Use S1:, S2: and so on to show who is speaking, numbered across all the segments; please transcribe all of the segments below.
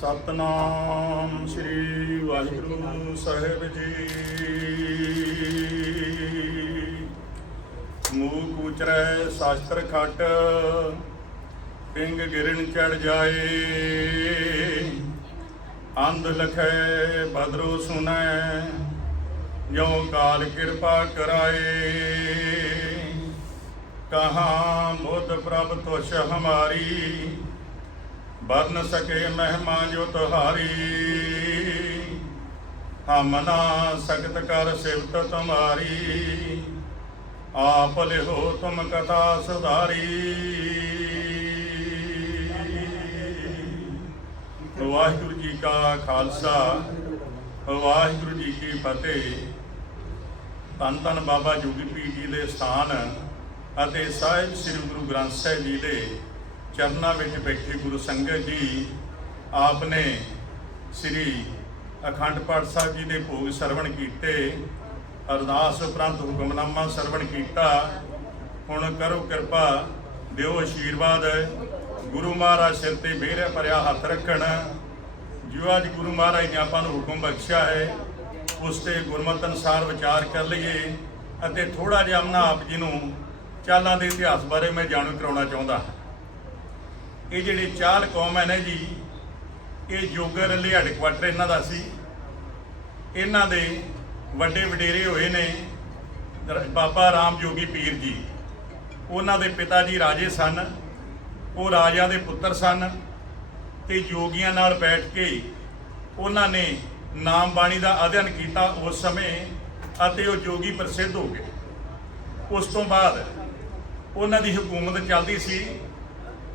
S1: ਸਤਨਾਮ ਸ੍ਰੀ ਵਾਹਿਗੁਰੂ ਸਾਹਿਬ ਜੀ। ਮੂਕ ਉਚਰੈ ਸ਼ਾਸਤਰ ਖਟ, ਪਿੰਗ ਗਿਰਨ ਚੜ ਜਾਏ। ਅੰਧ ਲਖੈ ਬਦਰੋ ਸੁਨੈ ਜੋ ਕਾਲ ਕਿਰਪਾ ਕਰਾਏ। ਕਹਾ ਬੁੱਧ ਪ੍ਰਭ ਤੁਛ ਹਮਾਰੀ ਬਰਨ ਸਕੇ ਮਹਿਮਾ ਜੋ ਤੁਹਾਰੀ। ਹਮ ਨਾ ਸਕਤ ਕਰ ਸਿਵਤ ਤੁਮਾਰੀ। ਆਪ ਲਿਹੋ ਤੁਮ ਕਥਾ ਸੁਧਾਰੀ। ਵਾਹਿਗੁਰੂ ਜੀ ਕਾ ਖਾਲਸਾ, ਵਾਹਿਗੁਰੂ ਜੀ ਕੀ ਫਤਿਹ। ਧੰਨ ਧੰਨ ਬਾਬਾ ਜੋਗੀ ਪੀਰ ਜੀ ਦੇ ਸਥਾਨ ਅਤੇ ਸਾਹਿਬ ਸ੍ਰੀ ਗੁਰੂ ਗ੍ਰੰਥ ਸਾਹਿਬ ਜੀ ਦੇ ਚਰਨਾਂ ਵਿੱਚ ਬੈਠੇ ਗੁਰੂ ਸੰਗਤ ਜੀ ਆਪ ਨੇ ਸ੍ਰੀ ਅਖੰਡ ਪਾਠ ਸਾਹਿਬ ਜੀ ਦੇ ਭੋਗ ਸਰਵਣ ਕੀਤੇ, ਅਰਦਾਸ ਉਪਰੰਤ ਹੁਕਮਨਾਮਾ ਸਰਵਣ ਕੀਤਾ। ਹੁਣ ਕਰੋ ਕਿਰਪਾ, ਦਿਓ ਆਸ਼ੀਰਵਾਦ ਗੁਰੂ ਮਹਾਰਾਜ ਸਿਰ ਤੇ ਮਿਹਰ ਭਰਿਆ ਹੱਥ ਰੱਖਣ। ਜੋ ਅੱਜ ਗੁਰੂ ਮਹਾਰਾਜ ਨੇ ਆਪਾਂ ਨੂੰ ਹੁਕਮ ਬਖਸ਼ਿਆ ਹੈ, ਉਸ ਤੇ ਗੁਰਮਤ ਅਨੁਸਾਰ ਵਿਚਾਰ ਕਰ ਲਈਏ ਅਤੇ ਥੋੜਾ ਜਿਹਾ ਆਪਣਾ ਆਪ ਜੀ ਨੂੰ ਚਾਲਾਂ ਦੇ ਇਤਿਹਾਸ ਬਾਰੇ ਮੈਂ ਜਾਣੂ ਕਰਾਉਣਾ ਚਾਹੁੰਦਾ ਹਾਂ। ਇਹ ਜਿਹੜੇ ਚਾਲ ਕੌਮ ਹੈ ਨਾ ਜੀ, ਇਹ ਜੋਗਰ ਲਈ ਹੈਡਕੁਆਟਰ ਇਹਨਾਂ ਦਾ ਸੀ। ਇਹਨਾਂ ਦੇ ਵੱਡੇ ਵਡੇਰੇ ਹੋਏ ਨੇ ਰ- ਬਾਬਾ ਰਾਮ ਜੋਗੀ ਪੀਰ ਜੀ। ਉਹਨਾਂ ਦੇ ਪਿਤਾ ਜੀ ਰਾਜੇ ਸਨ, ਉਹ ਰਾਜਿਆਂ ਦੇ ਪੁੱਤਰ ਸਨ ਤੇ ਜੋਗੀਆਂ ਨਾਲ ਬੈਠ ਕੇ ਉਹਨਾਂ ਨੇ ਨਾਮ ਬਾਣੀ ਦਾ ਅਧਿਐਨ ਕੀਤਾ ਉਸ ਸਮੇਂ ਅਤੇ ਉਹ ਜੋਗੀ ਪ੍ਰਸਿੱਧ ਹੋ ਗਏ। ਉਸ ਤੋਂ ਬਾਅਦ ਉਹਨਾਂ ਦੀ ਹਕੂਮਤ ਚੱਲਦੀ ਸੀ।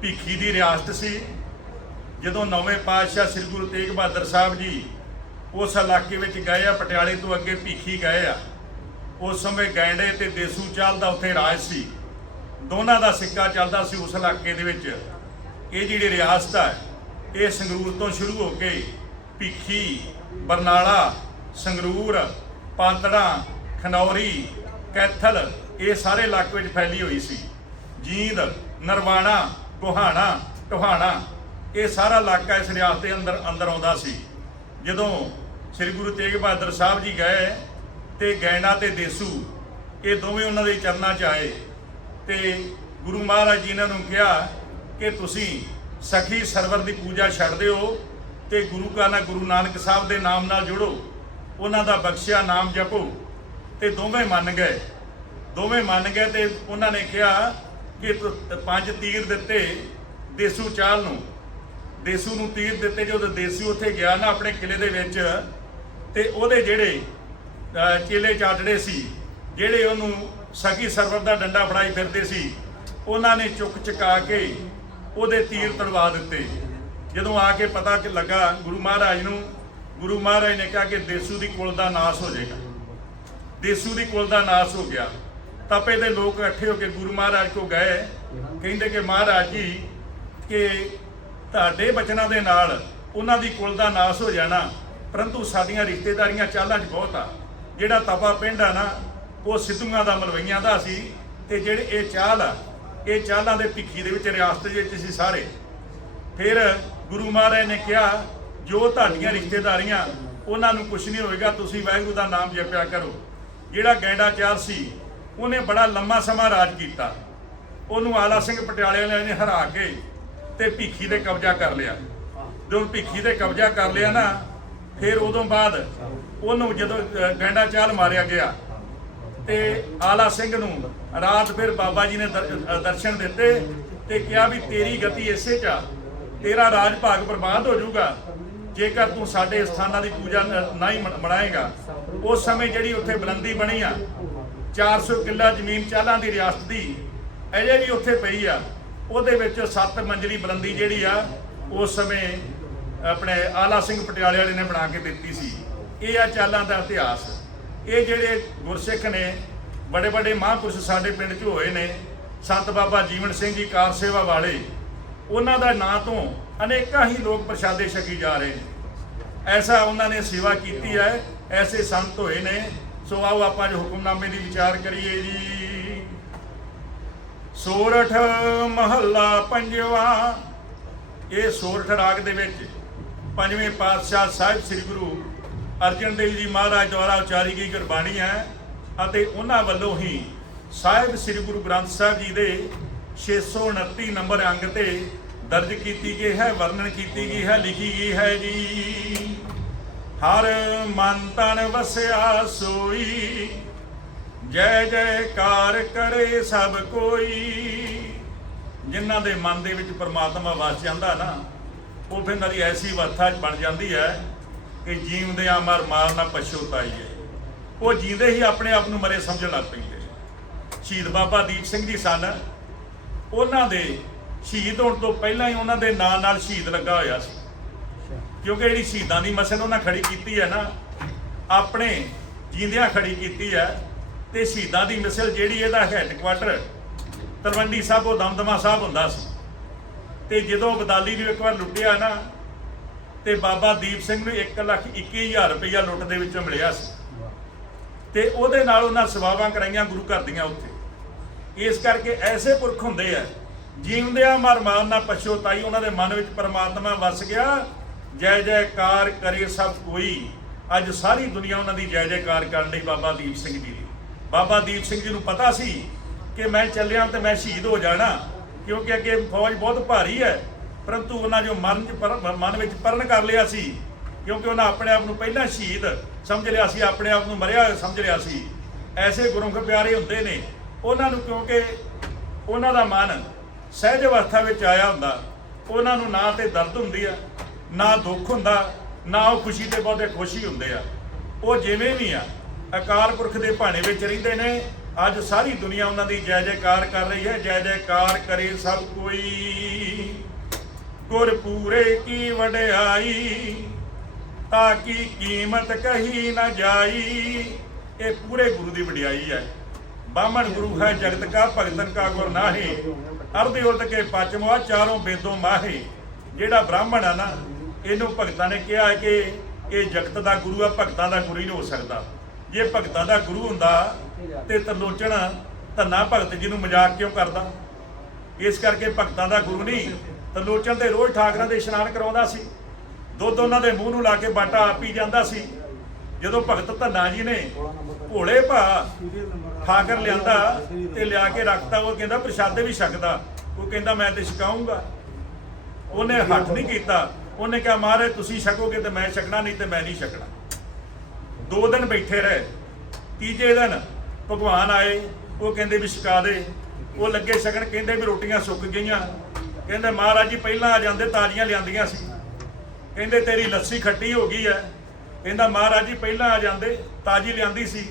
S1: ਭੀਖੀ ਦੀ ਰਿਆਸਤ ਸੀ। ਜਦੋਂ ਨੌਵੇਂ ਪਾਤਸ਼ਾਹ ਸ੍ਰੀ ਗੁਰੂ ਤੇਗ ਬਹਾਦਰ ਸਾਹਿਬ ਜੀ ਉਸ ਇਲਾਕੇ ਵਿੱਚ ਗਏ ਆ, ਪਟਿਆਲੇ ਤੋਂ ਅੱਗੇ ਭੀਖੀ ਗਏ ਆ। ਉਸ ਸਮੇਂ ਗੈਂਡੇ ਤੇ ਦੇਸੂ ਚਾਲ ਦਾ ਉੱਥੇ ਰਾਜ ਸੀ। ਦੋਨਾਂ ਦਾ ਸਿੱਕਾ ਚੱਲਦਾ ਸੀ ਉਸ ਇਲਾਕੇ ਦੇ ਵਿੱਚ। ਇਹ ਜਿਹੜੀ ਰਿਆਸਤ ਹੈ ਇਹ ਸੰਗਰੂਰ ਤੋਂ ਸ਼ੁਰੂ ਹੋ ਕੇ ਭੀਖੀ, ਬਰਨਾਲਾ, ਸੰਗਰੂਰ, ਪਾਤੜਾ, ਖਨੌਰੀ, ਕੈਥਲ, ਇਹ ਸਾਰੇ ਇਲਾਕੇ ਵਿੱਚ ਫੈਲੀ ਹੋਈ ਸੀ। ਜੀਂਦ, ਨਰਵਾਣਾ ਕੋਹਾਣਾ ਟੋਹਾਣਾ। ਇਹ ਸਾਰਾ ਇਲਾਕਾ ਇਸ ਰਿਆਸਤ ਦੇ ਅੰਦਰ ਅੰਦਰ ਆਉਂਦਾ ਸੀ। ਜਦੋਂ ਸ੍ਰੀ ਗੁਰੂ ਤੇਗ ਬਹਾਦਰ ਸਾਹਿਬ ਜੀ ਗਏ ਤੇ ਗੈਂਡਾ ਤੇ ਦੇਸੂ, ਇਹ ਦੋਵੇਂ ਉਹਨਾਂ ਦੇ ਚਰਨਾਂ 'ਚ ਆਏ। ਤੇ ਗੁਰੂ ਮਹਾਰਾਜ ਜੀ ਇਹਨਾਂ ਨੂੰ ਕਿਹਾ ਕਿ ਤੁਸੀਂ ਸਖੀ ਸਰਵਰ ਦੀ ਪੂਜਾ ਛੱਡ ਦਿਓ ਤੇ ਗੁਰੂ ਕਾ ਨਾ ਗੁਰੂ ਨਾਨਕ ਸਾਹਿਬ ਦੇ ਨਾਮ ਨਾਲ ਜੁੜੋ, ਉਹਨਾਂ ਦਾ ਬਖਸ਼ਿਆ ਨਾਮ ਜਪੋ। ਤੇ ਦੋਵੇਂ ਮੰਨ ਗਏ। ਦੋਵੇਂ ਮੰਨ ਗਏ ਤੇ ਉਹਨਾਂ ਨੇ ਕਿਹਾ ਕਿ ਪੰਜ ਤੀਰ ਦਿੱਤੇ ਦੇਸੂ ਚਾਲ ਨੂੰ। ਦੇਸੂ ਨੂੰ ਤੀਰ ਦਿੱਤੇ ਜਦੋਂ ਦੇਸੂ ਉੱਥੇ ਗਿਆ ਨਾ ਆਪਣੇ ਕਿਲੇ ਦੇ ਵਿੱਚ ਤੇ ਉਹਦੇ ਜਿਹੜੇ ਅਹ, ਚੇਲੇ ਚਾਟੜੇ ਸੀ ਜਿਹੜੇ ਉਹਨੂੰ ਸਖੀ ਸਰਵਰ ਦਾ ਡੰਡਾ ਫੜਾਈ ਫਿਰਦੇ ਸੀ ਉਹਨਾਂ ਨੇ ਚੁੱਕ ਚੁਕਾ ਕੇ ਉਹਦੇ ਤੀਰ ਤੜਵਾ ਦਿੱਤੇ। ਜਦੋਂ ਆ ਕੇ ਪਤਾ ਕਿ ਲੱਗਾ ਗੁਰੂ ਮਹਾਰਾਜ ਨੂੰ ਗੁਰੂ ਮਹਾਰਾਜ ਨੇ ਕਿਹਾ ਕਿ ਦੇਸੂ ਦੀ ਕੁਲ ਦਾ ਨਾਸ ਹੋ ਜਾਏਗਾ। ਦੇਸੂ ਦੀ ਕੁਲ ਦਾ ਨਾਸ ਹੋ ਗਿਆ। ਤਪੇ ਦੇ ਲੋਕ ਇਕੱਠੇ ਹੋ ਕੇ ਗੁਰੂ ਮਹਾਰਾਜ ਕੋ ਗਏ। ਕਹਿੰਦੇ ਕਿ ਮਹਾਰਾਜ ਜੀ, ਕਿ ਤੁਹਾਡੇ ਬਚਨਾਂ ਦੇ ਨਾਲ ਉਹਨਾਂ ਦੀ ਕੁਲ ਦਾ ਨਾਸ ਹੋ ਜਾਣਾ, ਪਰੰਤੂ ਸਾਡੀਆਂ ਰਿਸ਼ਤੇਦਾਰੀਆਂ ਚਾਲਾਂ 'ਚ ਬਹੁਤ ਆ। ਜਿਹੜਾ ਤਪਾ ਪਿੰਡ ਆ ਨਾ, ਉਹ ਸਿੱਧੂਆਂ ਦਾ ਮਲਵਈਆਂ ਦਾ ਸੀ ਤੇ ਜਿਹੜੇ ਇਹ ਚਾਲ ਆ, ਇਹ ਚਾਲਾਂ ਦੇ ਭਿੱਖੀ ਦੇ ਵਿੱਚ ਰਿਆਸਤ ਦੇ ਵਿੱਚ ਸੀ ਸਾਰੇ। ਫਿਰ ਗੁਰੂ ਮਹਾਰਾਜ ਨੇ ਕਿਹਾ, ਜੋ ਤੁਹਾਡੀਆਂ ਰਿਸ਼ਤੇਦਾਰੀਆਂ, ਉਹਨਾਂ ਨੂੰ ਕੁਝ ਨਹੀਂ ਹੋਏਗਾ, ਤੁਸੀਂ ਵਾਹਿਗੁਰੂ ਦਾ ਨਾਮ ਜਪਿਆ ਕਰੋ। ਜਿਹੜਾ ਗੈਂਡਾ ਚਾਲ ਸੀ ਉਹਨੇ ਬੜਾ ਲੰਮਾ ਸਮਾਂ ਰਾਜ ਕੀਤਾ। ਉਹਨੂੰ ਆਲਾ ਸਿੰਘ ਪਟਿਆਲੇ ਵਾਲਿਆਂ ਨੇ ਹਰਾ ਕੇ ਤੇ ਭੀਖੀ ਤੇ ਕਬਜ਼ਾ ਕਰ ਲਿਆ। ਜਦੋਂ ਭੀਖੀ ਤੇ ਕਬਜ਼ਾ ਕਰ ਲਿਆ ਨਾ, ਫਿਰ ਉਦੋਂ ਬਾਅਦ ਉਹਨੂੰ ਜਦੋਂ ਡੈਂਡਾ ਚਾਲ ਮਾਰਿਆ ਗਿਆ ਤੇ ਆਲਾ ਸਿੰਘ ਨੂੰ ਰਾਤ ਫਿਰ ਬਾਬਾ ਜੀ ਨੇ ਦਰ- ਦਰਸ਼ਨ ਦਿੱਤੇ ਤੇ ਕਿਹਾ ਵੀ ਤੇਰੀ ਗਤੀ ਇਸੇ ਚ ਆ। ਤੇਰਾ ਰਾਜ ਭਾਗ ਬਰਬਾਦ ਹੋ ਜਾਊਗਾ। ਜੇਕਰ ਤੂੰ ਸਾਡੇ ਸਥਾਨਾਂ ਦੀ ਪੂਜਾ ਨ- ਨਹੀਂ ਮਨਾਏਗਾ, ਉਸ ਸਮੇਂ ਜਿਹੜੀ ਉੱਥੇ ਬੁਲੰਦੀ ਬਣੀ ਆ 400 ਕਿੱਲਾ ਜ਼ਮੀਨ ਚਾਲਾਂ ਦੀ ਰਿਆਸਤ ਦੀ ਅਜੇ ਵੀ ਉੱਥੇ ਪਈ ਆ। ਉਹਦੇ ਵਿੱਚ ਸੱਤ ਮੰਜ਼ਲੀ ਬੁਲੰਦੀ ਜਿਹੜੀ ਆ, ਉਸ ਸਮੇਂ ਆਪਣੇ ਆਲਾ ਸਿੰਘ ਪਟਿਆਲੇ ਵਾਲੇ ਨੇ ਬਣਾ ਕੇ ਦਿੱਤੀ ਸੀ। ਇਹ ਆ ਚਾਲਾਂ ਦਾ ਇਤਿਹਾਸ। ਇਹ ਜਿਹੜੇ ਗੁਰਸਿੱਖ ਨੇ, ਬੜੇ ਬੜੇ ਮਹਾਂਪੁਰਸ਼ ਸਾਡੇ ਪਿੰਡ 'ਚ ਹੋਏ ਨੇ, ਸੰਤ ਬਾਬਾ ਜੀਵਨ ਸਿੰਘ ਜੀ ਕਾਰ ਸੇਵਾ ਵਾਲੇ, ਉਹਨਾਂ ਦਾ ਨਾਂ ਤੋਂ ਅਨੇਕਾਂ ਹੀ ਲੋਕ ਪ੍ਰਸ਼ਾਦੇ ਛਕੀ ਜਾ ਰਹੇ ਨੇ। ਐਸਾ ਉਹਨਾਂ ਨੇ ਸੇਵਾ ਕੀਤੀ ਹੈ, ਐਸੇ ਸੰਤ ਹੋਏ ਨੇ ਸੋ ਆਓ ਆਪਾਂ ਜੋ ਹੁਕਮਨਾਮੇ ਦੀ ਵਿਚਾਰ ਕਰੀਏ ਜੀ। ਸੋਰਠ ਮਹੱਲਾ ਪੰਜਵਾ, ਇਹ ਸੋਰਠ ਰਾਗ ਦੇ ਵਿੱਚ ਪੰਜਵੇਂ ਪਾਤਸ਼ਾਹ ਸਾਹਿਬ ਸ੍ਰੀ ਗੁਰੂ ਅਰਜਨ ਦੇਵ ਜੀ ਮਹਾਰਾਜ ਦੁਆਰਾ ਉਚਾਰੀ ਗਈ ਗੁਰਬਾਣੀ ਹੈ ਅਤੇ ਉਹਨਾਂ ਵੱਲੋਂ ਹੀ ਸਾਹਿਬ ਸ੍ਰੀ ਗੁਰੂ ਗ੍ਰੰਥ ਸਾਹਿਬ ਜੀ ਦੇ 629 ਨੰਬਰ ਅੰਗ ਤੇ ਦਰਜ ਕੀਤੀ ਗਈ ਹੈ, ਵਰਣਨ ਕੀਤੀ ਗਈ ਹੈ, ਲਿਖੀ ਗਈ ਹੈ ਜੀ। ਹਰ ਮਨ ਤਨ ਵਸਿਆ ਸੋਈ। ਜੈ ਜੈਕਾਰ ਕਰੇ ਸਭ ਕੋਈ। ਜਿਨ੍ਹਾਂ ਦੇ ਮਨ ਦੇ ਵਿੱਚ ਪਰਮਾਤਮਾ ਵਸ ਜਾਂਦਾ ਨਾ, ਉਹ ਫਿਰ ਨਦੀ ਐਸੀ ਵਰਥਾ ਬਣ ਜਾਂਦੀ ਹੈ ਕਿ ਜੀਵਦਿਆਂ ਮਰ ਮਾਰ ਨਾ ਪਛੋਤਾਈ ਹੈ। ਉਹ ਜੀਂਦੇ ਹੀ ਆਪਣੇ ਆਪ ਨੂੰ ਮਰੇ ਸਮਝਣ ਲੱਗ ਪੈਂਦੇ। ਸ਼ਹੀਦ ਬਾਬਾ ਦੀਪ ਸਿੰਘ ਜੀ ਸਨ। ਉਹਨਾਂ ਦੇ ਸ਼ਹੀਦ ਹੋਣ ਤੋਂ ਪਹਿਲਾਂ ਹੀ ਉਹਨਾਂ ਦੇ ਨਾਂ ਨਾਲ ਸ਼ਹੀਦ ਲੱਗਾ ਹੋਇਆ ਸੀ। ਕਿਉਂਕਿ ਜਿਹੜੀ ਸ਼ਹੀਦਾਂ ਦੀ ਮਸਲ ਉਹਨਾਂ ਖੜੀ ਕੀਤੀ ਹੈ ਨਾ, ਆਪਣੇ ਜੀਂਦਿਆਂ ਖੜੀ ਕੀਤੀ ਹੈ ਤੇ ਸ਼ਹੀਦਾਂ ਦੀ ਮਿਸਲ ਜਿਹੜੀ ਇਹਦਾ ਹੈੱਡਕੁਆਟਰ ਤਲਵੰਡੀ ਸਾਹਿਬ, ਉਹ ਦਮਦਮਾ ਸਾਹਿਬ ਹੁੰਦਾ ਸੀ। ਤੇ ਜਦੋਂ ਬਦਾਲੀ ਨੂੰ ਇੱਕ ਵਾਰ ਲੁੱਟਿਆ ਨਾ, ਤੇ ਬਾਬਾ ਦੀਪ ਸਿੰਘ ਨੂੰ 1 ਲੱਖ 21000 ਰੁਪਇਆ ਲੁੱਟ ਦੇ ਵਿੱਚੋਂ ਮਿਲਿਆ ਸੀ। ਤੇ ਉਹਦੇ ਨਾਲ ਉਹਨਾਂ ਸੇਵਾਵਾਂ ਕਰਾਈਆਂ ਗੁਰੂ ਘਰ ਦੀਆਂ ਉੱਥੇ। ਇਸ ਕਰਕੇ ਐਸੇ ਪੁਰਖ ਹੁੰਦੇ ਆ ਜੀਵਦਿਆਂ ਮਰ ਮਾਰ ਨਾ ਪਛੋਤਾਈ, ਉਹਨਾਂ ਦੇ ਮਨ ਵਿੱਚ ਪਰਮਾਤਮਾ ਵਸ ਗਿਆ ਜੈ ਜੈਕਾਰ ਕਰੇ ਸਭ ਕੋਈ। ਅੱਜ ਸਾਰੀ ਦੁਨੀਆ ਉਹਨਾਂ ਦੀ ਜੈ ਜੈਕਾਰ ਕਰਨ ਲਈ ਬਾਬਾ ਦੀਪ ਸਿੰਘ ਜੀ ਦੀ। ਬਾਬਾ ਦੀਪ ਸਿੰਘ ਜੀ ਨੂੰ ਪਤਾ ਸੀ ਕਿ ਮੈਂ ਚੱਲਿਆ ਤੇ ਮੈਂ ਸ਼ਹੀਦ ਹੋ ਜਾਣਾ, ਕਿਉਂਕਿ ਅੱਗੇ ਫੌਜ ਬਹੁਤ ਭਾਰੀ ਹੈ। ਪਰੰਤੂ ਉਹਨਾਂ ਜੋ ਮਨ ਚ ਪਰ- ਮਨ ਵਿੱਚ ਪਰਨ ਕਰ ਲਿਆ ਸੀ, ਕਿਉਂਕਿ ਉਹਨਾਂ ਆਪਣੇ ਆਪ ਨੂੰ ਪਹਿਲਾਂ ਸ਼ਹੀਦ ਸਮਝ ਲਿਆ ਸੀ, ਆਪਣੇ ਆਪ ਨੂੰ ਮਰਿਆ ਸਮਝ ਲਿਆ ਸੀ। ਐਸੇ ਗੁਰਮੁਖ ਪਿਆਰੇ ਹੁੰਦੇ ਨੇ। ਉਹਨਾਂ ਨੂੰ ਕਿਉਂਕਿ ਉਹਨਾਂ ਦਾ ਮਨ ਸਹਿਜ ਅਵਸਥਾ ਵਿੱਚ ਆਇਆ ਹੁੰਦਾ, ਉਹਨਾਂ ਨੂੰ ਨਾ ਤੇ ਦਰਦ ਹੁੰਦੀ ਆ। ਨਾ ਦੁੱਖ ਹੁੰਦਾ, ਨਾ ਉਹ ਖੁਸ਼ੀ ਦੇ ਬਹੁਤੇ ਖੁਸ਼ੀ ਹੁੰਦੇ ਆ। ਉਹ ਜਿਵੇਂ ਵੀ ਆ, ਅਕਾਲ ਪੁਰਖ ਦੇ ਭਾਣੇ ਵਿੱਚ ਰਹਿੰਦੇ ਨੇ, ਅੱਜ ਸਾਰੀ ਦੁਨੀਆ ਉਹਨਾਂ ਦੀ ਜੈ ਜੈਕਾਰ ਕਰ ਰਹੀ ਹੈ। ਜੈ ਜੈਕਾਰ ਕਰੇ ਸਭ ਕੋਈ। ਗੁਰ ਪੂਰੇ ਕੀ ਵਡਿਆਈ, ਤਾਂ ਕੀ ਕੀਮਤ ਕਹੀ ਨਾ ਜਾਈ। ਇਹ ਪੂਰੇ ਗੁਰੂ ਦੀ ਵਡਿਆਈ ਹੈ। ਬਾਹਮਣ ਗੁਰੂ ਹੈ, ਜਗਤ ਕਾ ਭਗਤਨ ਕਾ ਗੁਰ ਨਾਹੀ। ਅਰਧ ਉਲਟ ਕੇ ਪਚਮਵਾ ਚਾਰੋਂ ਬੇਦੋਂ ਮਾਹੀ। ਜਿਹੜਾ ਬ੍ਰਾਹਮਣ ਆ ਨਾ ਇਹਨੂੰ ਭਗਤਾਂ ਨੇ ਕਿਹਾ ਹੈ ਕਿ ਇਹ ਜਗਤ ਦਾ ਗੁਰੂ ਆ, ਭਗਤਾਂ ਦਾ ਗੁਰੂ ਹੀ ਨਹੀਂ ਹੋ ਸਕਦਾ। ਜੇ ਭਗਤਾਂ ਦਾ ਗੁਰੂ ਹੁੰਦਾ ਤੇ ਤਰਲੋਚਨ ਧੰਨਾ ਭਗਤ ਜੀ ਨੂੰ ਮਜ਼ਾਕ ਕਿਉਂ ਕਰਦਾ? ਇਸ ਕਰਕੇ ਭਗਤਾਂ ਦਾ ਗੁਰੂ ਨਹੀਂ ਤਰਲੋਚਨ ਦੇ ਰੋਜ਼ ਠਾਕਰਾਂ ਦੇ ਇਸ਼ਨਾਨ ਕਰਾਉਂਦਾ ਸੀ। ਦੁੱਧ ਉਹਨਾਂ ਦੇ ਮੂੰਹ ਨੂੰ ਲਾ ਕੇ ਬਾਟਾ ਆਪ ਹੀ ਜਾਂਦਾ ਸੀ। ਜਦੋਂ ਭਗਤ ਧੰਨਾ ਜੀ ਨੇ ਭੋਲੇ ਭਾ ਠਾਕਰ ਲਿਆਂਦਾ ਤੇ ਲਿਆ ਕੇ ਰੱਖਤਾ, ਉਹ ਕਹਿੰਦਾ ਪ੍ਰਸ਼ਾਦੇ ਵੀ ਛਕਦਾ। ਉਹ ਕਹਿੰਦਾ, ਮੈਂ ਤੇ ਛਕਾਉਂਗਾ ਉਹਨੇ ਹੱਥ ਨਹੀਂ ਕੀਤਾ। ਉਹਨੇ ਕਿਹਾ, ਮਹਾਰਾਜ, ਤੁਸੀਂ ਛਕੋਗੇ ਤੇ ਮੈਂ ਛਕਣਾ, ਨਹੀਂ ਤੇ ਮੈਂ ਨਹੀਂ ਛਕਣਾ। ਦੋ ਦਿਨ ਬੈਠੇ ਰਹੇ। ਤੀਜੇ ਦਿਨ ਭਗਵਾਨ ਆਏ, ਉਹ ਕਹਿੰਦੇ ਵੀ ਛਕਾ ਦੇ। ਉਹ ਲੱਗੇ ਛਕਣ, ਕਹਿੰਦੇ ਵੀ ਰੋਟੀਆਂ ਸੁੱਕ ਗਈਆਂ। ਕਹਿੰਦੇ, ਮਹਾਰਾਜ ਜੀ, ਪਹਿਲਾਂ ਆ ਜਾਂਦੇ, ਤਾਜ਼ੀਆਂ ਲਿਆਂਦੀਆਂ ਸੀ। ਕਹਿੰਦੇ, ਤੇਰੀ ਲੱਸੀ ਖੱਟੀ ਹੋ ਗਈ ਹੈ। ਕਹਿੰਦਾ, ਮਹਾਰਾਜ ਜੀ, ਪਹਿਲਾਂ ਆ ਜਾਂਦੇ, ਤਾਜ਼ੀ ਲਿਆਂਦੀ ਸੀ।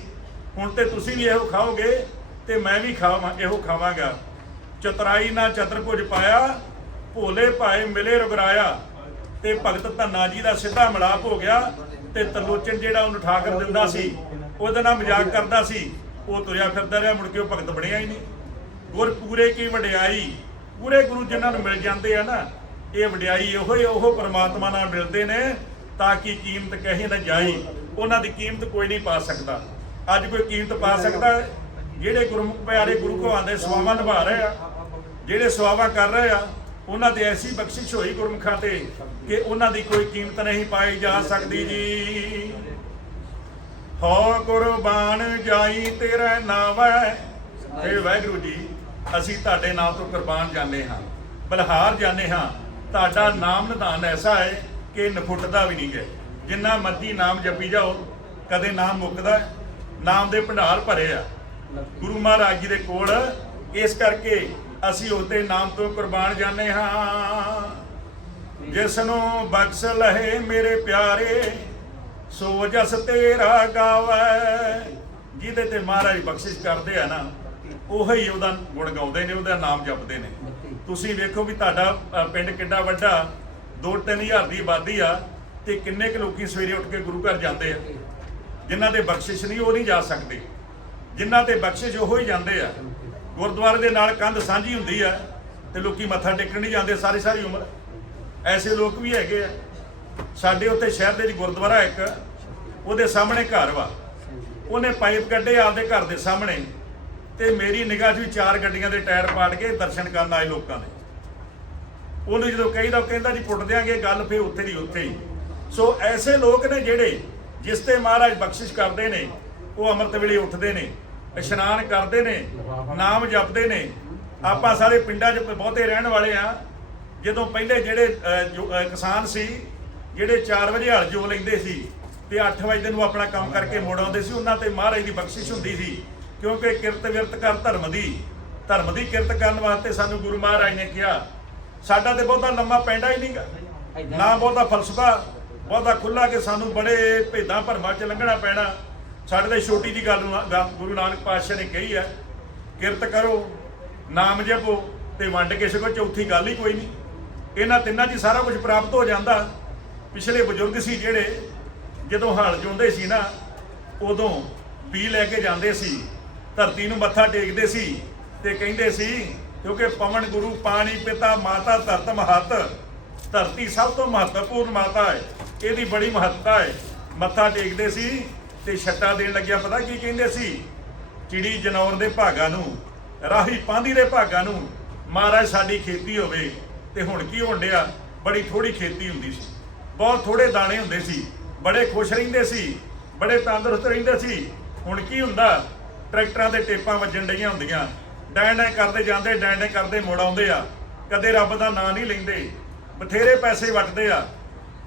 S1: ਹੁਣ ਤੇ ਤੁਸੀਂ ਵੀ ਇਹੋ ਖਾਓਗੇ ਤੇ ਮੈਂ ਵੀ ਖਾਵਾਂ, ਇਹੋ ਖਾਵਾਂਗਾ। ਚਤਰਾਈ ਨਾਲ ਚਤਰਭੁਜ ਪਾਇਆ, ਭੋਲੇ ਭਾਏ ਮਿਲੇ ਰਗਰਾਇਆ। ਤੇ ਭਗਤ ਧੰਨਾ ਜੀ ਦਾ ਸਿੱਧਾ ਮਿਲਾਪ ਹੋ ਗਿਆ ਤੇ ਤਲੋਚਨ ਜਿਹੜਾ ਉਹਨੂੰ ਠਾਕਰ ਦਿੰਦਾ ਸੀ, ਉਹਦੇ ਨਾਲ ਮਜ਼ਾਕ ਕਰਦਾ ਸੀ, ਉਹ ਤੁਰਿਆ ਫਿਰਦਾ ਰਿਹਾ, ਮੁੜ ਕੇ ਉਹ ਭਗਤ ਬਣਿਆ ਹੀ ਨਹੀਂ। ਗੁਰ ਪੂਰੇ ਕੀ ਵਡਿਆਈ, ਪੂਰੇ ਗੁਰੂ ਜਿਨ੍ਹਾਂ ਨੂੰ ਮਿਲ ਜਾਂਦੇ ਆ ਨਾ, ਇਹ ਵਡਿਆਈ ਉਹੋ ਹੀ, ਉਹ ਪਰਮਾਤਮਾ ਨਾਲ ਮਿਲਦੇ ਨੇ, ਤਾਂ ਕਿ ਕੀਮਤ ਕਹੇ ਨਾ ਜਾਈ, ਉਹਨਾਂ ਦੀ ਕੀਮਤ ਕੋਈ ਨਹੀਂ ਪਾ ਸਕਦਾ। ਅੱਜ ਕੋਈ ਕੀਮਤ ਪਾ ਸਕਦਾ, ਜਿਹੜੇ ਗੁਰਮੁਖ ਪਿਆਰੇ ਗੁਰੂ ਕੋ ਆਂਦੇ ਸਵਾਵਾਂ ਨਿਭਾ ਰਹੇ ਆ, ਜਿਹੜੇ ਸਵਾਵਾਂ ਕਰ ਰਹੇ ਆ ਉਹਨਾਂ ਤੇ ਐਸੀ ਬਖਸ਼ਿਸ਼ ਹੋਈ ਗੁਰਮੁਖਾਂ ਤੇ ਕਿ ਉਹਨਾਂ ਦੀ ਕੋਈ ਕੀਮਤ ਨਹੀਂ ਪਾਈ ਜਾ ਸਕਦੀ ਜੀ। ਹੋ ਕੁਰਬਾਨ ਜਾਈ ਤੇਰਾ ਨਾਮ ਹੈ। ਵਾਹਿਗੁਰੂ ਜੀ, ਅਸੀਂ ਤੁਹਾਡੇ ਨਾਮ ਤੋਂ ਕੁਰਬਾਨ ਜਾਂਦੇ ਹਾਂ, ਬਲਹਾਰ ਜਾਂਦੇ ਹਾਂ। ਤੁਹਾਡਾ ਨਾਮ ਨਿਧਾਨ ਐਸਾ ਹੈ ਕਿ ਨਫੁੱਟਦਾ ਵੀ ਨਹੀਂ ਹੈ। ਜਿੰਨਾ ਮਰਜ਼ੀ ਨਾਮ ਜਪੀ ਜਾਓ, ਕਦੇ ਨਾਮ ਮੁੱਕਦਾ ਨਾਮ ਦੇ ਭੰਡਾਰ ਭਰੇ ਆ। ਗੁਰੂ ਮਹਾਰਾਜ ਜੀ ਦੇ ਕੋਲ ਇਸ ਕਰਕੇ ਅਸੀਂ ਉਹਦੇ ਨਾਮ ਤੋਂ ਕੁਰਬਾਨ ਜਾਂਦੇ ਹਾਂ। ਜਿਸ ਨੂੰ ਬਖਸ਼ ਲਹੇ ਮੇਰੇ ਪਿਆਰੇ, ਸੋ ਜਸ ਤੇਰਾ ਗਾਵੇ। ਜਿਹਦੇ ਤੇ ਮਹਾਰਾਜ ਬਖਸ਼ਿਸ਼ ਕਰਦੇ ਆ ਨਾ, ਉਹੀ ਉਹਦਾ ਗੁਣ ਗਾਉਂਦੇ ਨੇ, ਉਹਦਾ ਨਾਮ ਜਪਦੇ ਨੇ। ਤੁਸੀਂ ਵੇਖੋ ਵੀ ਤੁਹਾਡਾ ਪਿੰਡ ਕਿੱਡਾ ਵੱਡਾ 2-3000 ਦੀ ਆਬਾਦੀ ਆ, ਤੇ ਕਿੰਨੇ ਕੁ ਲੋਕੀ ਸਵੇਰੇ ਉੱਠ ਕੇ ਗੁਰੂ ਘਰ ਜਾਂਦੇ ਆ। ਜਿਨ੍ਹਾਂ ਤੇ ਬਖਸ਼ਿਸ਼ ਨਹੀਂ, ਉਹ ਨਹੀਂ ਜਾ ਸਕਦੇ। ਜਿਨ੍ਹਾਂ ਤੇ ਬਖਸ਼ਿਸ਼ ਉਹ ਹੀ ਜਾਂਦੇ ਆ। ਗੁਰਦੁਆਰੇ ਦੇ ਨਾਲ ਕੰਧ ਸਾਂਝੀ ਹੁੰਦੀ ਆ ਤੇ ਲੋਕੀ ਮੱਥਾ ਟੇਕਣ ਨਹੀਂ ਜਾਂਦੇ ਸਾਰੀ ਸਾਰੀ ਉਮਰ। ਐਸੇ ਲੋਕ ਵੀ ਹੈਗੇ ਆ। ਸਾਡੇ ਉੱਤੇ ਸ਼ਹਿਰ ਦੇ ਵਿੱਚ ਗੁਰਦੁਆਰਾ ਇੱਕ, ਉਹਦੇ ਸਾਹਮਣੇ ਘਰ ਵਾ। ਉਹਨੇ ਪਾਈਪ ਕੱਢੇ ਆਪਦੇ ਘਰ ਦੇ ਸਾਹਮਣੇ ਤੇ ਮੇਰੀ ਨਿਗਾਹ 'ਚ ਵੀ ਚਾਰ ਗੱਡੀਆਂ ਦੇ ਟਾਇਰ ਪਾੜ ਕੇ ਦਰਸ਼ਨ ਕਰਨ ਆਏ ਲੋਕਾਂ ਦੇ। ਉਹਨੂੰ ਜਦੋਂ ਕਹੀਦਾ, ਉਹ ਕਹਿੰਦਾ ਜੀ ਪੁੱਟ ਦਿਆਂਗੇ, ਗੱਲ ਫੇ ਉੱਥੇ ਦੀ ਉੱਥੇ ਹੀ। ਸੋ ਐਸੇ ਲੋਕ ਨੇ ਜਿਹੜੇ, ਜਿਸ ਤੇ ਮਹਾਰਾਜ ਬਖਸ਼ਿਸ਼ ਕਰਦੇ ਨੇ, ਉਹ ਅੰਮ੍ਰਿਤ ਵੇਲੇ ਉੱਠਦੇ ਨੇ। ਇਸ਼ਨਾਨ ਕਰਦੇ ਨੇ ਨਾਮ ਜਪਦੇ ਨੇ। ਆਪਾਂ ਸਾਰੇ ਪਿੰਡਾਂ 'ਚ ਬਹੁਤੇ ਰਹਿਣ ਵਾਲੇ ਆ। ਜਦੋਂ ਪਹਿਲੇ ਜਿਹੜੇ ਜੋ, ਕਿਸਾਨ ਸੀ ਜਿਹੜੇ 4 ਵਜੇ ਹਲ ਜੋ ਲੈਂਦੇ ਸੀ ਤੇ 8 ਵਜੇ ਨੂੰ ਆਪਣਾ ਕੰਮ ਕਰਕੇ ਮੁੜ ਆਉਂਦੇ ਸੀ ਉਹਨਾਂ ਤੇ ਮਹਾਰਾਜ ਦੀ ਬਖਸ਼ਿਸ਼ ਹੁੰਦੀ ਸੀ। ਕਿਉਂਕਿ ਕਿਰਤ ਵਿਰਤ ਕਰ ਧਰਮ ਦੀ। ਧਰਮ ਦੀ ਕਿਰਤ ਕਰਨ ਵਾਸਤੇ ਸਾਨੂੰ ਗੁਰੂ ਮਹਾਰਾਜ ਨੇ ਕਿਹਾ ਸਾਡਾ ਤੇ ਬਹੁਤਾ ਲੰਮਾ ਪੈਂਡਾ ਹੀ ਨਹੀਂਗਾ ਨਾ ਬਹੁਤਾ ਫਲਸਫਾ ਬਹੁਤਾ ਖੁੱਲਾ ਕਿ ਸਾਨੂੰ ਬੜੇ ਭੇਦਾਂ ਭਰਮਾਂ ਚ ਲੰਘਣਾ ਪੈਣਾ। ਸਾਡੇ ਤੇ ਛੋਟੀ ਜੀ ਗੱਲ ਗੁਰੂ ਨਾਨਕ ਪਾਤਸ਼ਾਹ ਨੇ ਕਹੀ ਹੈ, ਕਿਰਤ ਕਰੋ, ਨਾਮ ਜਪੋ ਤੇ ਵੰਡ ਕੇ ਛਕੋ, ਚੌਥੀ ਗੱਲ ਹੀ ਕੋਈ ਨਹੀਂ। ਇਹਨਾਂ ਤਿੰਨਾਂ 'ਚ ਸਾਰਾ ਕੁਝ ਪ੍ਰਾਪਤ ਹੋ ਜਾਂਦਾ। ਪਿਛਲੇ ਬਜ਼ੁਰਗ ਸੀ ਜਿਹੜੇ ਜਦੋਂ ਹਲ ਜੋਂਦੇ ਸੀ ਨਾ, ਉਦੋਂ ਪੀ ਲੈ ਕੇ ਜਾਂਦੇ ਸੀ, ਧਰਤੀ ਨੂੰ ਮੱਥਾ ਟੇਕਦੇ ਸੀ ਤੇ ਕਹਿੰਦੇ ਸੀ, ਕਿਉਂਕਿ ਪਵਨ ਗੁਰੂ, ਪਾਣੀ, ਪਿਤਾ, ਮਾਤਾ, ਧਰਤ, ਮਹਤ, ਧਰਤੀ ਸਭ ਤੋਂ ਮਹੱਤਵਪੂਰਨ ਮਾਤਾ ਹੈ, ਇਹਦੀ ਬੜੀ ਮਹੱਤਤਾ ਹੈ। ਮੱਥਾ ਟੇਕਦੇ ਸੀ ਤੇ ਛੱਟਾ ਦੇਣ ਲੱਗਿਆ ਪਤਾ ਕੀ ਕਹਿੰਦੇ ਸੀ? ਚਿੜੀ ਜਨੌਰ ਦੇ ਭਾਗਾਂ ਨੂੰ, ਰਾਹੀ ਪਾਂਦੀ ਦੇ ਭਾਗਾਂ ਨੂੰ ਮਹਾਰਾਜ ਸਾਡੀ ਖੇਤੀ ਹੋਵੇ। ਤੇ ਹੁਣ ਕੀ ਹੋਣ ਡਿਆ? ਬੜੀ ਥੋੜੀ ਖੇਤੀ ਹੁੰਦੀ ਸੀ। ਬਹੁਤ ਥੋੜੇ ਦਾਣੇ ਹੁੰਦੇ ਸੀ। ਬੜੇ ਖੁਸ਼ ਰਹਿੰਦੇ ਸੀ। ਬੜੇ ਤੰਦਰੁਸਤ ਰਹਿੰਦੇ ਸੀ। ਹੁਣ ਕੀ ਹੁੰਦਾ? ਟਰੈਕਟਰਾਂ ਦੇ ਟੇਪਾਂ ਵੱਜਣ ਡਈਆਂ ਹੁੰਦੀਆਂ। ਡੈਂ ਡੈਂ ਕਰਦੇ ਜਾਂਦੇ, ਡੈਂ ਡੈਂ ਕਰਦੇ ਮੁੜ ਆਉਂਦੇ ਆ। ਕਦੇ ਰੱਬ ਦਾ ਨਾਂ ਨਹੀਂ ਲੈਂਦੇ। ਬਥੇਰੇ ਪੈਸੇ ਵੱਟਦੇ ਆ।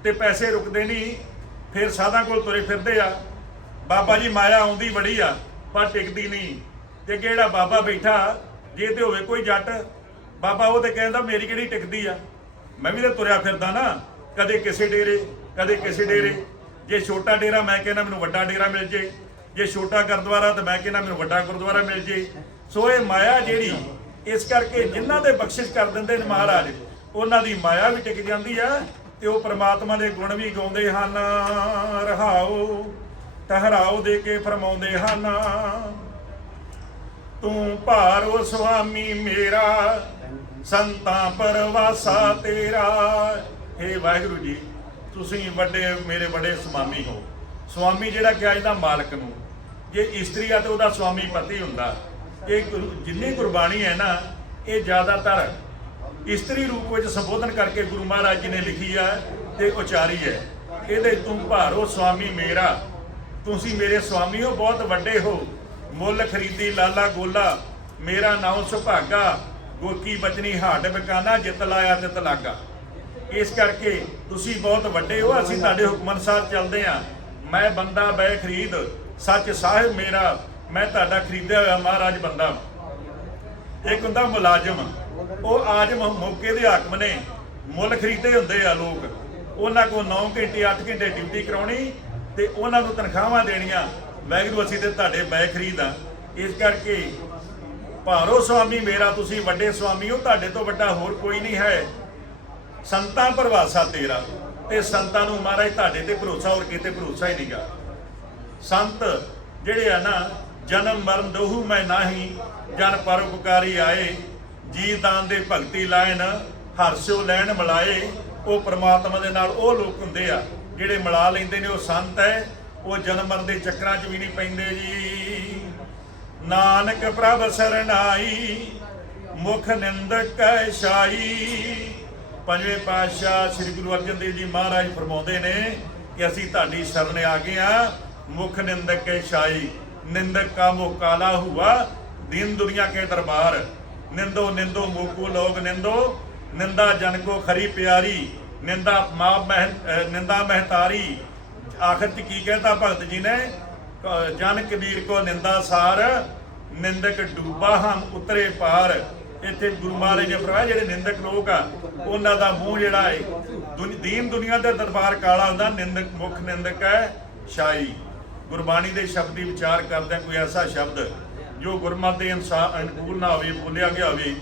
S1: ਤੇ ਪੈਸੇ ਰੁਕਦੇ ਨਹੀਂ। ਫਿਰ ਸਾਧਾਂ ਕੋਲ ਤੁਰੇ ਫਿਰਦੇ ਆ। ਬਾਬਾ ਜੀ, ਮਾਇਆ ਆਉਂਦੀ ਬੜੀ ਆ, ਪਰ ਟਿਕਦੀ ਨਹੀਂ। ਤੇ ਕਿਹੜਾ ਬਾਬਾ ਬੈਠਾ, ਜੇ ਤੇ ਹੋਵੇ ਕੋਈ ਜੱਟ, ਬਾਬਾ ਉਹ ਤੇ ਕਹਿੰਦਾ ਮੇਰੀ ਕਿਹੜੀ ਟਿਕਦੀ ਆ? ਮੈਂ ਵੀ ਤੇ ਤੁਰਿਆ ਫਿਰਦਾ ਨਾ, ਕਦੇ ਕਿਸੇ ਡੇਰੇ, ਕਦੇ ਕਿਸੇ ਡੇਰੇ। ਜੇ ਛੋਟਾ ਡੇਰਾ ਮੈਂ ਕਹਿੰਦਾ ਮੈਨੂੰ ਵੱਡਾ ਡੇਰਾ ਮਿਲ ਜੇ ਜੇ ਛੋਟਾ ਗੁਰਦੁਆਰਾ ਤਾਂ ਮੈਂ ਕਹਿੰਦਾ ਮੈਨੂੰ ਵੱਡਾ ਗੁਰਦੁਆਰਾ ਮਿਲ ਜੇ। ਸੋ ਇਹ ਮਾਇਆ ਜਿਹੜੀ, ਇਸ ਕਰਕੇ ਜਿਨ੍ਹਾਂ ਦੇ ਬਖਸ਼ਿਸ਼ ਕਰ ਦਿੰਦੇ ਨੇ ਮਹਾਰਾਜ, ਉਹਨਾਂ ਦੀ ਮਾਇਆ ਵੀ ਟਿਕ ਜਾਂਦੀ ਆ, ਤੇ ਉਹ ਪ੍ਰਮਾਤਮਾ ਦੇ ਗੁਣ ਵੀ ਗਾਉਂਦੇ ਹਨ। ਰਹਾਓ। ਟਹਰਾਓ ਦੇ ਕੇ ਫਰਮਾਉਂਦੇ ਹਨ, ਤੂੰ ਭਾਰੋ ਸੁਆਮੀ ਮੇਰਾ, ਸੰਤਾਂ ਪਰਵਾਸਾ ਤੇਰਾ। ਏ ਵਾਹਿਗੁਰੂ ਜੀ, ਤੁਸੀਂ ਵੱਡੇ, ਮੇਰੇ ਵੱਡੇ ਸੁਆਮੀ ਹੋ। ਸੁਆਮੀ ਜਿਹੜਾ ਕਿ ਇਹਦਾ ਮਾਲਕ ਨੂੰ, ਜੇ ਇਸਤਰੀ ਆ ਤੇ ਉਹਦਾ ਸੁਆਮੀ ਪਤੀ ਹੁੰਦਾ। ਇਹ ਗੁਰੂ- ਜਿੰਨੀ ਗੁਰਬਾਣੀ ਹੈ ਨਾ, ਇਹ ਜ਼ਿਆਦਾਤਰ ਇਸਤਰੀ ਰੂਪ ਵਿੱਚ ਸੰਬੋਧਨ ਕਰਕੇ ਗੁਰੂ ਮਹਾਰਾਜ ਜੀ ਨੇ ਲਿਖੀ ਆ ਤੇ ਉਚਾਰੀ ਹੈ। ਇਹਦੇ ਤੂੰ ਭਾਰੋ ਸੁਆਮੀ ਮੇਰਾ ਤੁਸੀਂ ਮੇਰੇ ਸੁਆਮੀ ਹੋ ਬਹੁਤ ਵੱਡੇ ਹੋ। ਮੁੱਲ ਖਰੀਦੀ, ਲਾਲਾ ਗੋਲਾ, ਮੇਰਾ ਨਾਮ ਸੁਭਾਗਾ, ਗੋਕੀ ਬਚਨੀ ਹਾਟ ਬਕਾਨਾ, ਜਿੱਤ ਲਾਇਆ ਤਿਤ ਲਾਗਾ ਇਸ ਕਰਕੇ ਤੁਸੀਂ ਬਹੁਤ ਵੱਡੇ ਹੋ, ਅਸੀਂ ਤੁਹਾਡੇ ਹੁਕਮ ਅਨੁਸਾਰ ਚੱਲਦੇ ਆ ਮੈਂ ਬੰਦਾ, ਬੈ ਖਰੀਦ, ਸੱਚ ਸਾਹਿਬ ਮੇਰਾ, ਮੈਂ ਤੁਹਾਡਾ ਖਰੀਦਿਆ ਹੋਇਆ ਮਹਾਰਾਜ ਬੰਦਾ। ਇੱਕ ਹੁੰਦਾ ਮੁਲਾਜ਼ਮ, ਉਹ ਆਜਮ ਮੌਕੇ ਦੇ ਹਾਕਮ ਨੇ ਮੁੱਲ ਖਰੀਦੇ ਹੁੰਦੇ ਆ ਲੋਕ। ਉਹਨਾਂ ਕੋਲ 9 ਘੰਟੇ 8 ਘੰਟੇ ਡਿਊਟੀ ਕਰਾਉਣੀ ਤੇ ਉਹਨਾਂ ਨੂੰ ਤਨਖਾਹਾਂ ਦੇਣੀਆਂ। ਵੈਗਰੂ ਅਸੀਂ ਤੇ ਤੁਹਾਡੇ ਬੈ ਖਰੀਦ ਆ। ਇਸ ਕਰਕੇ ਭਾਰੋ ਸੁਆਮੀ, ਮੇਰਾ ਤੁਸੀਂ ਵੱਡੇ ਸੁਆਮੀ ਹੋ, ਤੁਹਾਡੇ ਤੋਂ ਵੱਡਾ ਹੋਰ ਕੋਈ ਨਹੀਂ ਹੈ। ਸੰਤਾਂ ਪਰਵਾਸਾ ਤੇਰਾ ਤੇ ਸੰਤਾਂ ਨੂੰ ਮਹਾਰਾਜ ਤੁਹਾਡੇ ਤੇ ਭਰੋਸਾ, ਹੋਰ ਕਿਤੇ ਭਰੋਸਾ ਹੀ ਨਹੀਂਗਾ। ਸੰਤ ਜਿਹੜੇ ਆ ਨਾ, ਜਨਮ ਮਰਨ ਦੋਹੂ ਮੈਂ ਨਾਹੀ, ਜਨ ਪਰਉਪਕਾਰੀ ਆਏ ਜੀ ਦਾਨ ਦੇ ਭਗਤੀ ਲਾਇਨ ਹਰਸ਼ੋ ਲੈਣ ਮਲਾਏ, ਉਹ ਪ੍ਰਮਾਤਮਾ ਦੇ ਨਾਲ ਉਹ ਲੋਕ ਹੁੰਦੇ ਆ। ਜਿਹੜੇ ਮਿਲਾ ਲੈਂਦੇ ਨੇ ਉਹ ਸੰਤ ਹੈ, ਉਹ ਜਨਮ ਮਰਨ ਦੇ ਚੱਕਰਾਂ 'ਚ ਵੀ ਨਹੀਂ ਪੈਂਦੇ ਜੀ। ਨਾਨਕ ਪ੍ਰਭ ਸਰਣਾਈ, ਮੁਖ ਨਿੰਦਕ ਕੈ ਸ਼ਾਈ ਪੰਜਵੇਂ ਪਾਤਸ਼ਾਹ ਸ੍ਰੀ ਗੁਰੂ ਅਰਜਨ ਦੇਵ ਜੀ ਮਹਾਰਾਜ ਫਰਮਾਉਂਦੇ ਨੇ ਕਿ ਅਸੀਂ ਤੁਹਾਡੀ ਸ਼ਰਨ ਆ ਗਏ ਆ ਮੁਖ ਨਿੰਦਕ ਕੈ ਸ਼ਾਈ ਨਿੰਦਕ ਕਾ ਮੋਹ ਕਾਲਾ ਹੁਆ, ਦੀਨ ਦੁਨੀਆ ਕੇ ਦਰਬਾਰ। ਨਿੰਦੋ ਨਿੰਦੋ ਮੋਕੂ ਲੋਗ ਨਿੰਦੋ, ਨਿੰਦਾ ਜਨ ਕੋ ਖਰੀ ਪਿਆਰੀ। ਨਿੰਦਾ ਮਾਂ ਮਹਿ ਨਿੰਦਾ ਮਹਿਤਾਰੀ, ਆਖਰ ਚ ਕੀ ਕਹਿੰਦਾ ਭਗਤ ਜੀ ਨੇ? ਜਨ ਕਬੀਰ ਕੋ ਨਿੰਦਾ ਸਾਰ, ਨਿੰਦਕ ਡੂਬਾ ਹਮ ਉਤਰੇ ਪਾਰ। ਇੱਥੇ ਗੁਰੂ ਮਹਾਰਾਜ ਨੇ ਫਰਮਾਇਆ, ਜਿਹੜੇ ਨਿੰਦਕ ਲੋਕ ਆ, ਉਹਨਾਂ ਦਾ ਮੂੰਹ ਜਿਹੜਾ ਹੈ ਦੀਨ ਦੁਨੀਆ ਦੇ ਦਰਬਾਰ ਕਾਲਾ ਹੁੰਦਾ, ਨਿੰਦਕ ਮੁਖ ਨਿੰਦਕ ਹੈ ਸ਼ਾਈ ਗੁਰਬਾਣੀ ਦੇ ਸ਼ਬਦ ਦੀ ਵਿਚਾਰ ਕਰਦਾ ਕੋਈ ਐਸਾ ਸ਼ਬਦ, ਜੋ ਗੁਰਮਤਿ ਦੇ ਅਨੁਸਾਰ ਅਨੁਕੂਲ ਨਾ ਹੋਵੇ, ਬੋਲਿਆ ਗਿਆ ਹੋਵੇ,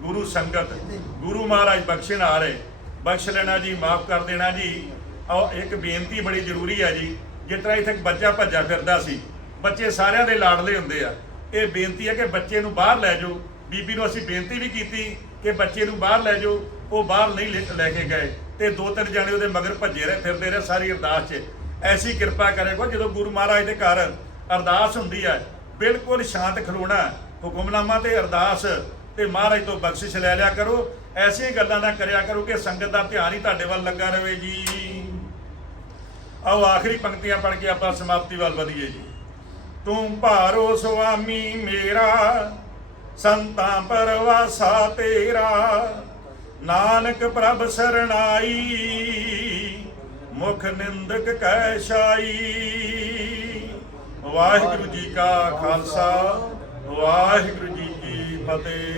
S1: ਗੁਰੂ ਸੰਗਤ, ਗੁਰੂ ਮਹਾਰਾਜ ਬਖਸ਼ਣ ਆ ਰਹੇ ਬਖਸ਼ ਲੈਣਾ ਜੀ, ਮਾਫ ਕਰ ਦੇਣਾ ਜੀ। ਆਓ ਇੱਕ ਬੇਨਤੀ ਬੜੀ ਜ਼ਰੂਰੀ ਹੈ ਜੀ। ਜਿਸ ਤਰ੍ਹਾਂ ਇੱਥੇ ਬੱਚਾ ਭੱਜਾ ਫਿਰਦਾ ਸੀ, ਬੱਚੇ ਸਾਰਿਆਂ ਦੇ ਲਾਡਲੇ ਹੁੰਦੇ ਆ। ਇਹ ਬੇਨਤੀ ਹੈ ਕਿ ਬੱਚੇ ਨੂੰ ਬਾਹਰ ਲੈ ਜਾਓ। ਬੀਬੀ ਨੂੰ ਅਸੀਂ ਬੇਨਤੀ ਵੀ ਕੀਤੀ ਕਿ ਬੱਚੇ ਨੂੰ ਬਾਹਰ ਲੈ ਜਾਓ। ਉਹ ਬਾਹਰ ਨਹੀਂ ਲੈ- ਲੈ ਕੇ ਗਏ ਤੇ ਦੋ ਤਿੰਨ ਜਣੇ ਉਹਦੇ ਮਗਰ ਭੱਜੇ ਰਹੇ ਫਿਰਦੇ ਰਹੇ ਸਾਰੀ ਅਰਦਾਸ 'ਚ। ਐਸੀ ਕਿਰਪਾ ਕਰੇ ਕੋ ਜਦੋਂ ਗੁਰੂ ਮਹਾਰਾਜ ਦੇ ਘਰ ਅਰਦਾਸ ਹੁੰਦੀ ਹੈ ਬਿਲਕੁਲ ਸ਼ਾਂਤ ਖਲੋਣਾ ਹੁਕਮਨਾਮਾ ਤੇ ਅਰਦਾਸ ਤੇ ਮਹਾਰਾਜ ਤੋਂ ਬਖਸ਼ਿਸ਼ ਲੈ ਲਿਆ ਕਰੋ। ਐਸੀਆਂ ਗੱਲਾਂ ਦਾ ਕਰਿਆ ਕਰੋ ਕਿ ਸੰਗਤ ਦਾ ਧਿਆਨ ਹੀ ਤੁਹਾਡੇ ਵੱਲ ਲੱਗਾ ਰਹੇ ਜੀ। ਆਓ ਆਖਰੀ ਪੰਕਤੀਆਂ ਪੜ੍ਹ ਕੇ ਆਪਾਂ ਸਮਾਪਤੀ ਵੱਲ ਵਧੀਏ ਜੀ। ਤੂੰ ਭਾਰੋ ਸੁਆਮੀ ਮੇਰਾ, ਸੰਤਾਂ ਪਰਵਾਸਾ ਤੇਰਾ, ਨਾਨਕ ਪ੍ਰਭ ਸਰਣਾਈ, ਮੁਖ ਨਿੰਦਕ ਕੈ ਸ਼ਾਈ ਵਾਹਿਗੁਰੂ ਜੀ ਕਾ ਖਾਲਸਾ, ਵਾਹਿਗੁਰੂ ਜੀ ਕੀ ਫਤਿਹ।